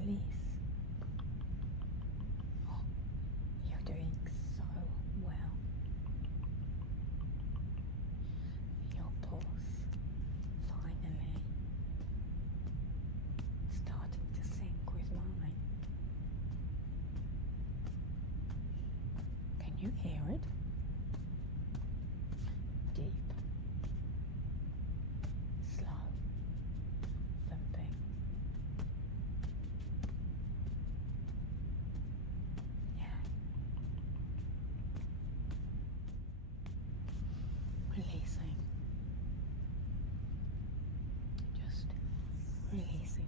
release. Oh, you're doing so well. Your pulse finally starting to sync with mine. Can you hear it? Deep, slow thumping. Yeah. Releasing. Just releasing